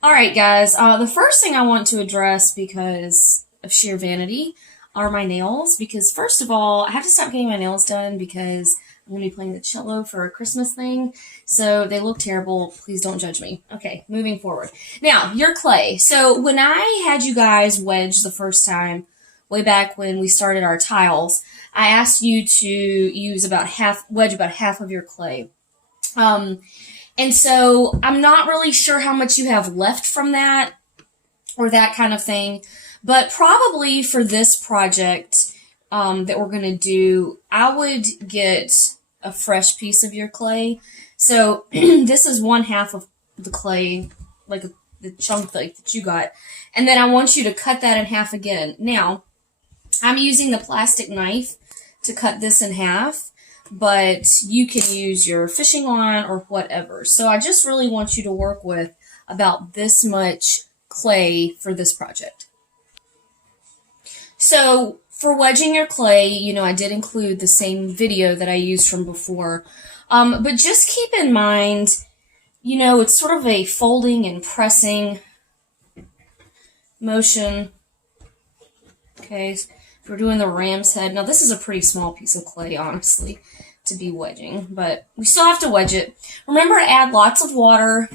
All right, guys. The first thing I want to address because of sheer vanity are my nails. Because, first of all, I have to stop getting my nails done because I'm going to be playing the cello for a Christmas thing. So they look terrible. Please don't judge me. Okay, moving forward. Now, your clay. So when I had you guys wedge the first time, way back when we started our tiles, I asked you to wedge about half of your clay. Um, and so I'm not really sure how much you have left from that or that kind of thing. But probably for this project that we're going to do, I would get a fresh piece of your clay. So this is one half of the clay, like the chunk that you got. And then I want you to cut that in half again. Now, I'm using the plastic knife to cut this in half, but you can use your fishing line or whatever. So I just really want you to work with about this much clay for this project. So for wedging your clay, I did include the same video that I used from before. But just keep in mind, it's sort of a folding and pressing motion. Okay, so we're doing the ram's head. Now, this is a pretty small piece of clay, honestly, to be wedging, but we still have to wedge it. Remember to add lots of water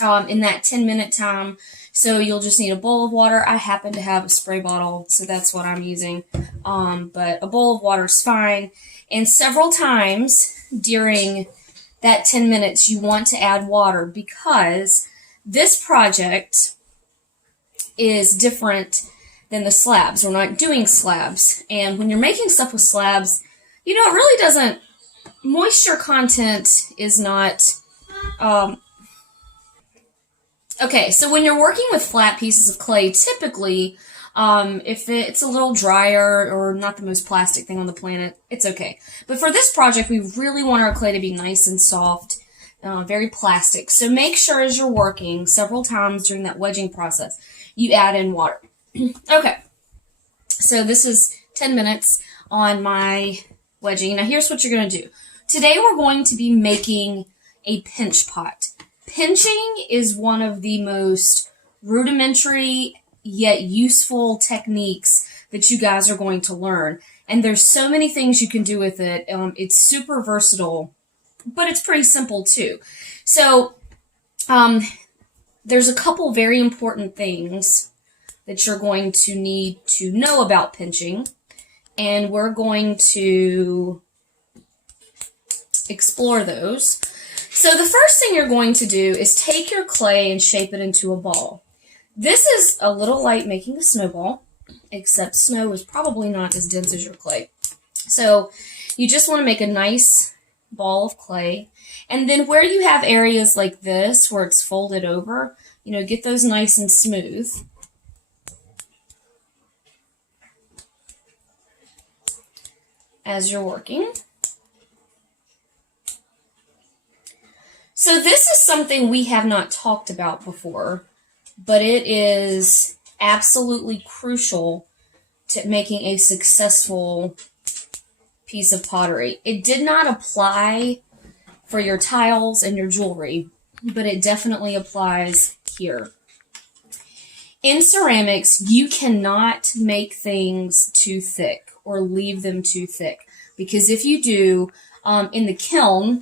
in that 10-minute time. So you'll just need a bowl of water. I happen to have a spray bottle, so that's what I'm using. But a bowl of water is fine. And several times during that 10 minutes, you want to add water because this project is different than the slabs. We're not doing slabs. And when you're making stuff with slabs, it really doesn't, moisture content is not, okay, so when you're working with flat pieces of clay, typically, if it's a little drier or not the most plastic thing on the planet, it's okay. But for this project, we really want our clay to be nice and soft, very plastic. So make sure as you're working several times during that wedging process, you add in water. Okay, so this is 10 minutes on my wedging. Now here's what you're going to do. Today we're going to be making a pinch pot. Pinching is one of the most rudimentary yet useful techniques that you guys are going to learn. And there's so many things you can do with it. It's super versatile, but it's pretty simple too. So there's a couple very important things that you're going to need to know about pinching, and we're going to explore those. So the first thing you're going to do is take your clay and shape it into a ball. This is a little like making a snowball, except snow is probably not as dense as your clay. So you just want to make a nice ball of clay, and then where you have areas like this where it's folded over, get those nice and smooth. As you're working. So this is something we have not talked about before, but it is absolutely crucial to making a successful piece of pottery. It did not apply for your tiles and your jewelry, but it definitely applies here. In ceramics, you cannot make things too thick or leave them too thick, because if you do, in the kiln,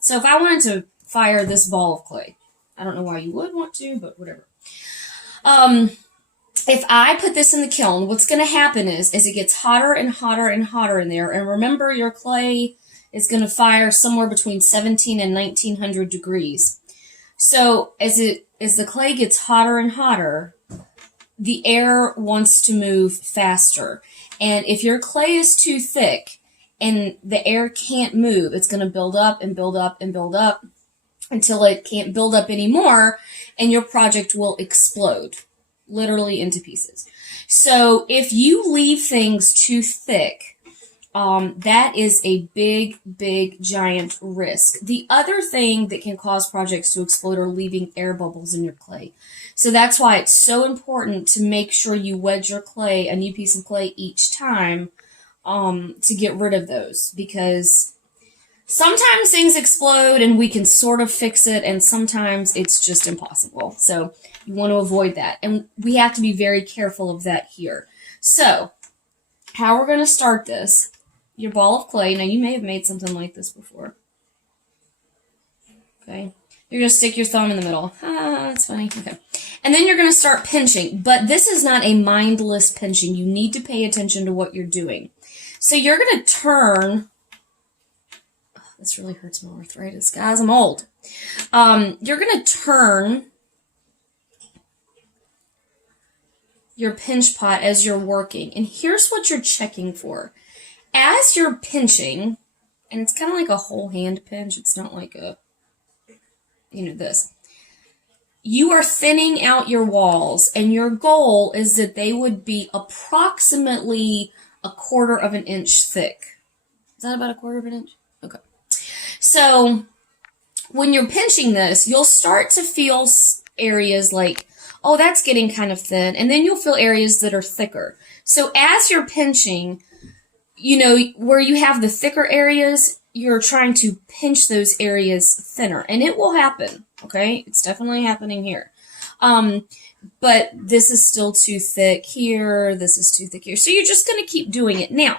so if I wanted to fire this ball of clay, I don't know why you would want to, but whatever. If I put this in the kiln, what's going to happen is it gets hotter and hotter and hotter in there, and remember your clay is going to fire somewhere between 17 and 1900 degrees. So as the clay gets hotter and hotter, the air wants to move faster. And if your clay is too thick and the air can't move, it's going to build up and build up and build up until it can't build up anymore, and your project will explode, literally into pieces. So if you leave things too thick, that is a big, big, giant risk. The other thing that can cause projects to explode are leaving air bubbles in your clay. So that's why it's so important to make sure you wedge your clay, a new piece of clay each time, to get rid of those. Because Sometimes things explode and we can sort of fix it, and sometimes it's just impossible. So you want to avoid that. And we have to be very careful of that here. So, how we're going to start this, your ball of clay. Now, you may have made something like this before. Okay. You're going to stick your thumb in the middle. Ah, that's funny. Okay. And then you're going to start pinching. But this is not a mindless pinching. You need to pay attention to what you're doing. So you're going to turn... This really hurts my arthritis. Guys, I'm old. You're going to turn your pinch pot as you're working. And here's what you're checking for. As you're pinching, and it's kind of like a whole hand pinch. It's not like a, this. You are thinning out your walls, and your goal is that they would be approximately 1/4 of an inch thick. Is that about 1/4 of an inch? Okay. So when you're pinching this, you'll start to feel areas like, oh, that's getting kind of thin. And then you'll feel areas that are thicker. So as you're pinching, where you have the thicker areas, you're trying to pinch those areas thinner. And it will happen, okay? It's definitely happening here. But this is still too thick here. This is too thick here. So you're just going to keep doing it. Now,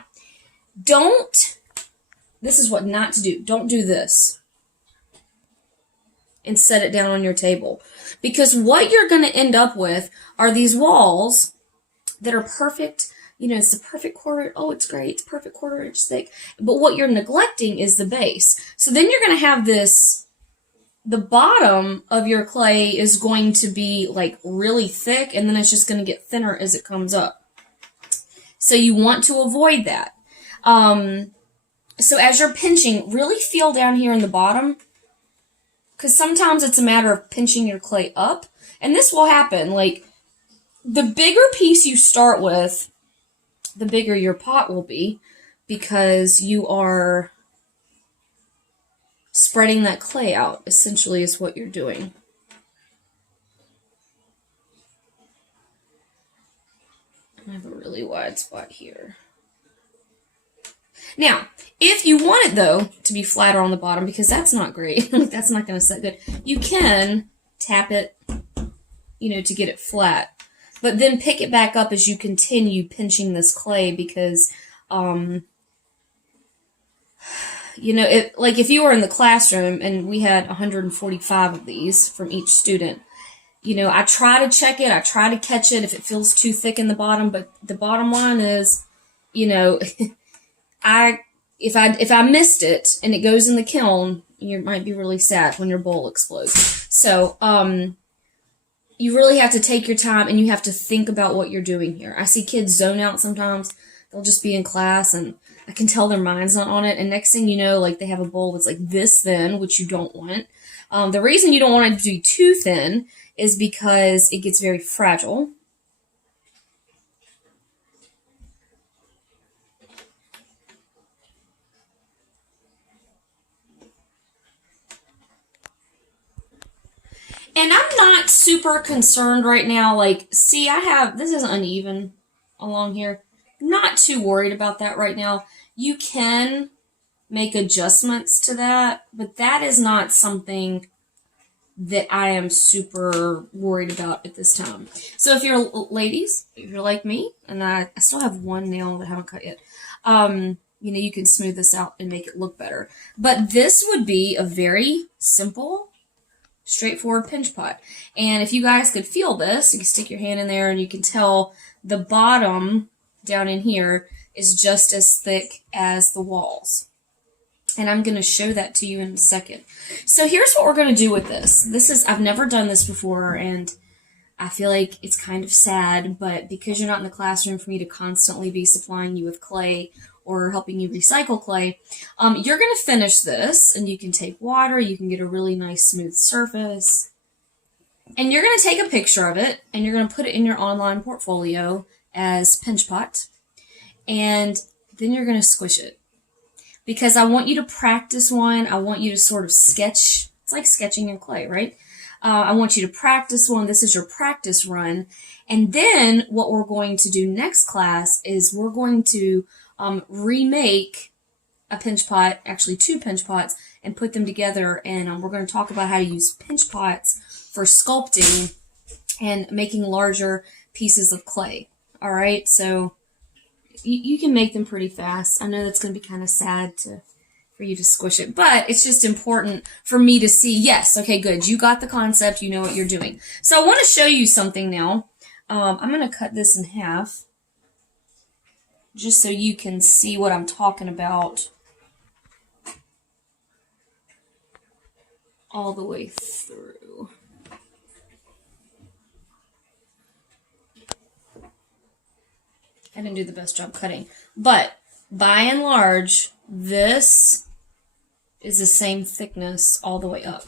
this is what not to do. Don't do this and set it down on your table. Because what you're going to end up with are these walls that are perfect. It's the perfect quarter. Oh, it's great. It's perfect 1/4 inch thick. But what you're neglecting is the base. So then you're going to have this, the bottom of your clay is going to be like really thick, and then it's just going to get thinner as it comes up. So you want to avoid that. So as you're pinching, really feel down here in the bottom, because sometimes it's a matter of pinching your clay up, and this will happen. Like, the bigger piece you start with, the bigger your pot will be, because you are spreading that clay out, essentially, is what you're doing. I have a really wide spot here. Now, if you want it, though, to be flatter on the bottom, because that's not great, that's not going to set good, you can tap it, to get it flat. But then pick it back up as you continue pinching this clay, because, if you were in the classroom and we had 145 of these from each student, I try to check it, I try to catch it if it feels too thick in the bottom, but the bottom line is, if I missed it and it goes in the kiln, you might be really sad when your bowl explodes. So, you really have to take your time, and you have to think about what you're doing here. I see kids zone out sometimes. They'll just be in class, and I can tell their mind's not on it. And next thing you know, like, they have a bowl that's like this thin, which you don't want. The reason you don't want it to be too thin is because it gets very fragile. And I'm not super concerned right now. Like, see, this is uneven along here. Not too worried about that right now. You can make adjustments to that, but that is not something that I am super worried about at this time. So if you're ladies, if you're like me, and I still have one nail that I haven't cut yet, you can smooth this out and make it look better. But this would be a very simple, straightforward pinch pot. And if you guys could feel this, you can stick your hand in there and you can tell the bottom down in here is just as thick as the walls. And I'm going to show that to you in a second. So here's what we're going to do with this. I've never done this before, and I feel like it's kind of sad, but because you're not in the classroom for me to constantly be supplying you with clay or helping you recycle clay, you're going to finish this, and you can take water, you can get a really nice smooth surface, and you're going to take a picture of it, and you're going to put it in your online portfolio as pinch pot, and then you're going to squish it. Because I want you to practice one. I want you to sort of sketch. It's like sketching in clay, right? I want you to practice one. This is your practice run. And then what we're going to do next class is we're going to remake a pinch pot, actually 2 pinch pots, and put them together. And we're going to talk about how to use pinch pots for sculpting and making larger pieces of clay. All right, so you can make them pretty fast. I know that's going to be kind of sad for you to squish it, but it's just important for me to see, yes, okay, good, you got the concept, you know what you're doing. So I want to show you something now. I'm going to cut this in half just so you can see what I'm talking about all the way through. I didn't do the best job cutting, but by and large, this is the same thickness all the way up.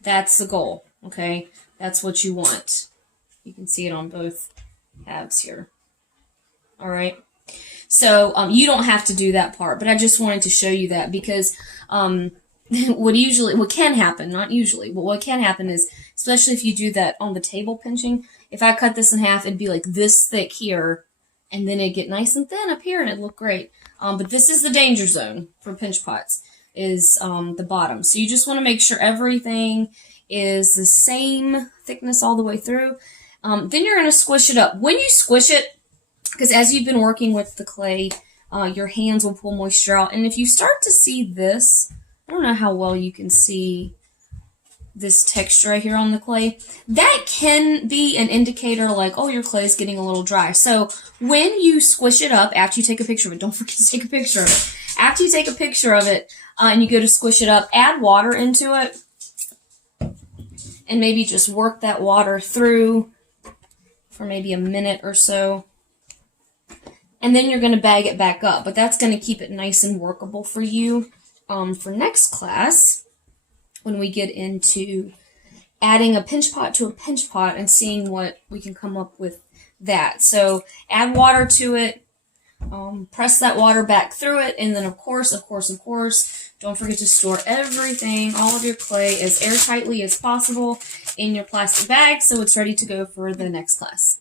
That's the goal, okay? That's what you want. You can see it on both halves here. All right? So you don't have to do that part, but I just wanted to show you that because what can happen, not usually, but what can happen is, especially if you do that on the table pinching, if I cut this in half, it'd be like this thick here, and then it'd get nice and thin up here, and it'd look great. But this is the danger zone for pinch pots, is the bottom. So you just want to make sure everything is the same thickness all the way through. Then you're going to squish it up. When you squish it, because as you've been working with the clay, your hands will pull moisture out. And if you start to see this, I don't know how well you can see this texture right here on the clay, that can be an indicator like, oh, your clay is getting a little dry. So when you squish it up, after you take a picture of it, don't forget to take a picture of it. After you take a picture of it and you go to squish it up, add water into it and maybe just work that water through for maybe a minute or so. And then you're going to bag it back up, but that's going to keep it nice and workable for you for next class, when we get into adding a pinch pot to a pinch pot and seeing what we can come up with that. So add water to it, press that water back through it, and then of course, don't forget to store everything, all of your clay, as airtightly as possible in your plastic bag so it's ready to go for the next class.